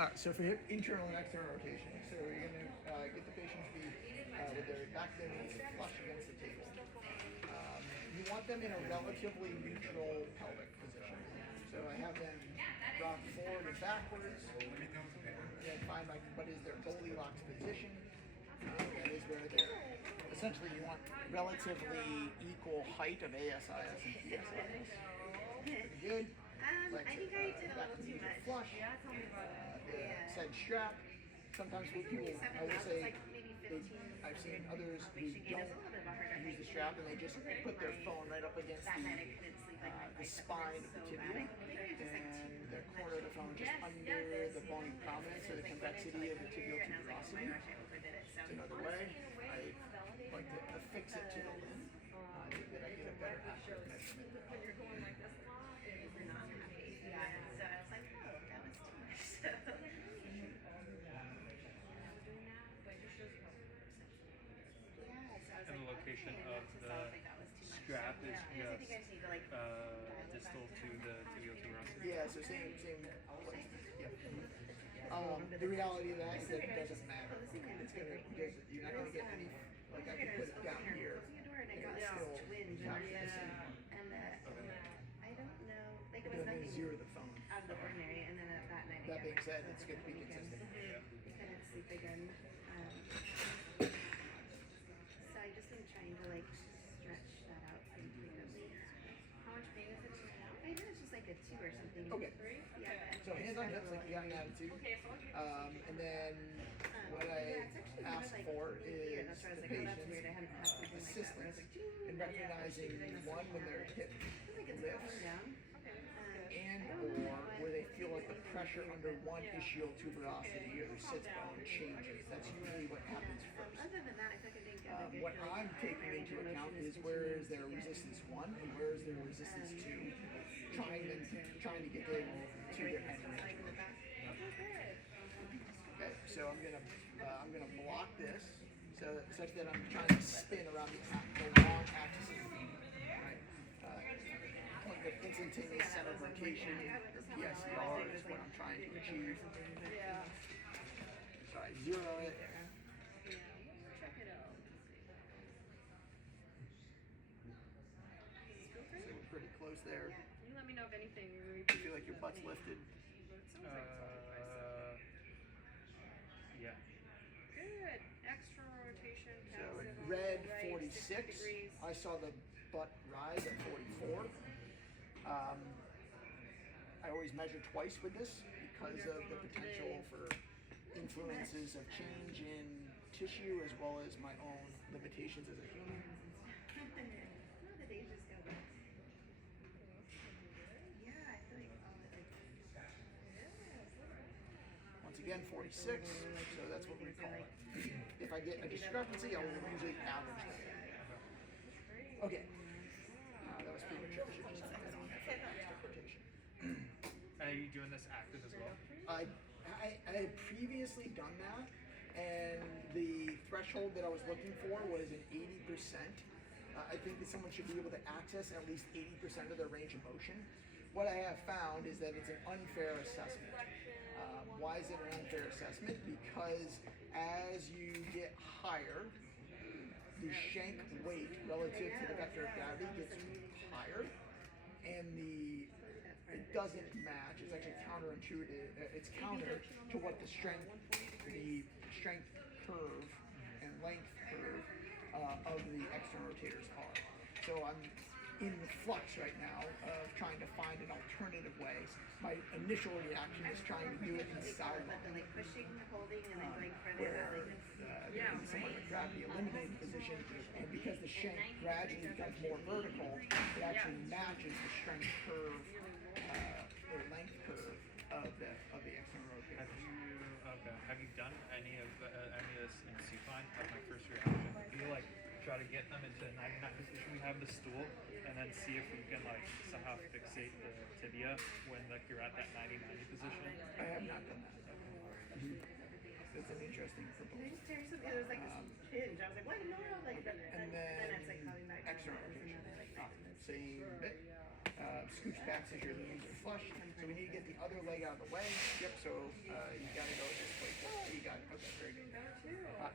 So for hip internal and external rotation, so you're going to get the patient to be with their back to their knees flush against the table. You want them in a relatively neutral pelvic position. So I have them rock forward and backwards, and then find like what is their Goldilocks position. That is where they're essentially you want relatively equal height of ASIS and PSIS. Pretty good. I think I did a little too much. Flush. Yeah, tell me about it. Said strap. Sometimes what people, I will say, like maybe 15. I've seen others who don't use the strap and they just put their phone right up against the spine of the tibia and the corner of the phone just under the bony prominence or the convexity of the tibial tuberosity. It's another way. I like to affix it to the limb. I think that I get a better accurate measurement. Yeah, so I was like, oh, that was too much. And the location of the strap is just distal to the tibial tuberosity. Yeah, so same place. Yeah. The reality of that is that it doesn't matter. It's gonna because you're not gonna get any. Like I can put it down here, and it's still exactly the same. And I don't know, like it It was doesn't nothing zero the phone. out of the ordinary, and then that night. That being said, it's going to be consistent. I couldn't sleep again. So I just been trying to like stretch that out pretty frequently. How much pain is it now? I know it's just like a 2 or something. Okay. Yeah. So hands on hips, like you got an attitude. And then what I ask for is the patient's assistance in recognizing one when their hip lifts and or where they feel like the pressure under one ischial tuberosity or their sits bone changes. That's usually what happens first. Other than that, I think I didn't get a good What I'm taking into account is where is their resistance 1 and where is their resistance 2, trying to get them to their end range. Okay, so I'm gonna block this such that I'm trying to spin around the long axis of the beam. Right? Like the instantaneous center of rotation, or PSCR, is what I'm trying to achieve. So I zero it. So we're pretty close there. Can you let me know if anything? I feel like your butt's lifted. Yeah. Good. Extra rotation. So passive it on read the right, 46. 60 degrees. I saw the butt rise at 44. I always measure twice with this because of the potential for influences of change in tissue as well as my own limitations as a human. The days just go by. Yeah, I feel like all the Once again, 46, so that's what we call it. If I get a discrepancy, I will usually average that. Okay. That was premature. I should just have that on there for extra rotation. Are you doing this active as well? I had previously done that, and the threshold that I was looking for was an 80%. I think that someone should be able to access at least 80% of their range of motion. What I have found is that it's an unfair assessment. Why is it an unfair assessment? Because as you get higher, the shank weight relative to the vector of gravity gets higher, and it doesn't match. It's actually counterintuitive. It's counter to what the strength curve and length curve of the external rotators are. So I'm in the flux right now of trying to find an alternative way. My initial reaction is trying to do it in side like pushing, holding, and then going further out. in somewhat of a gravity eliminated position, and because the shank gradually becomes more vertical, it actually matches the strength curve or length curve of the external rotator. Have you done any of this in supine? That's my first reaction. You like try to get them into a 99 position. We have the stool, and then see if we can like somehow fixate the tibia when like you're at that 90-90 position. I have not done that. It's an interesting proposal. It was like this hinge. I was like, what? No. And then it's like coming back. external rotation. Same bit. Scooch back so your knees are flush. So we need to get the other leg out of the way. Yep, so you got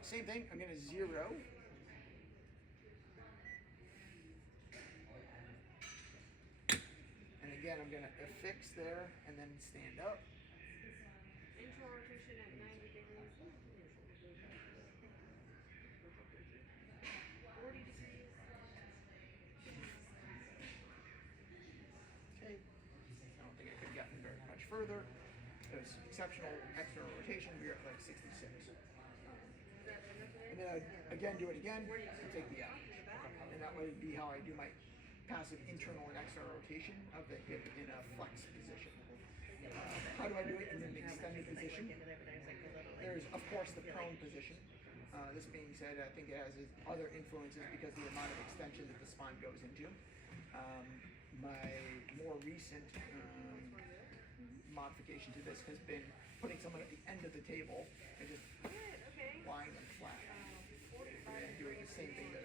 Same thing, I'm gonna 0. And again, I'm gonna affix there and then stand up. Internal rotation at 90 degrees. 40 degrees. Okay. I don't think I could have gotten very much further. It was exceptional external rotation. We were at like 66. And then I'd again do it again and take the out. And that would be how I do my passive internal and external rotation of the hip in a flex position. How do I do it in an extended position? There's, of course, the prone position. This being said, I think it has its other influences because of the amount of extension that the spine goes into. My more recent modification to this has been putting someone at the end of the table and just lying them flat. And doing the same thing